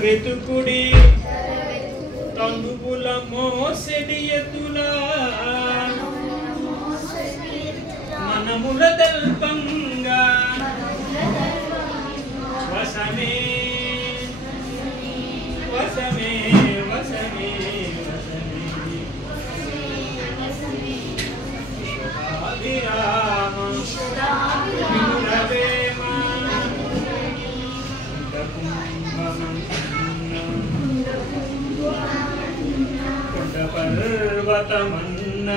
వెతుకుడి తనువుల మోసెడి ఎతులా మనముల దల్పంగా వసమే వసమే వసమే అభిరామ వినురవేమ కొండ పర్వతమన్న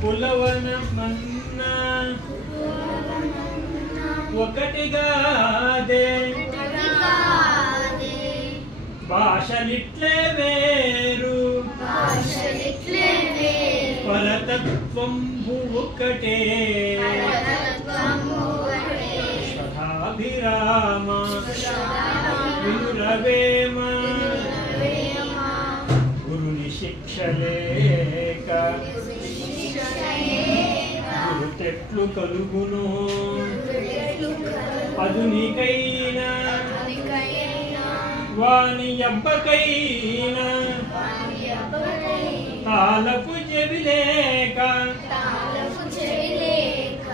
పులవనమన్న ఒకటిగాదే భాషలిట్లే వేరు పరతత్వంబు ఒక్కటే అభిరామ వినురవేమ గురుని శిక్షలేక గురు తెట్లు కలుగును అదునికైనా వాని అబ్బకైనా తాళపు చెవిలేక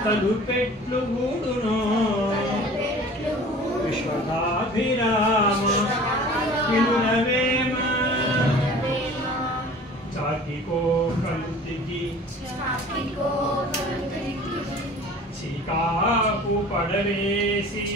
తలుపెట్లు గూడును విశ్వదాభిరామ వినురవేమ చాటికో కలుతికి చికాకు పడవేసి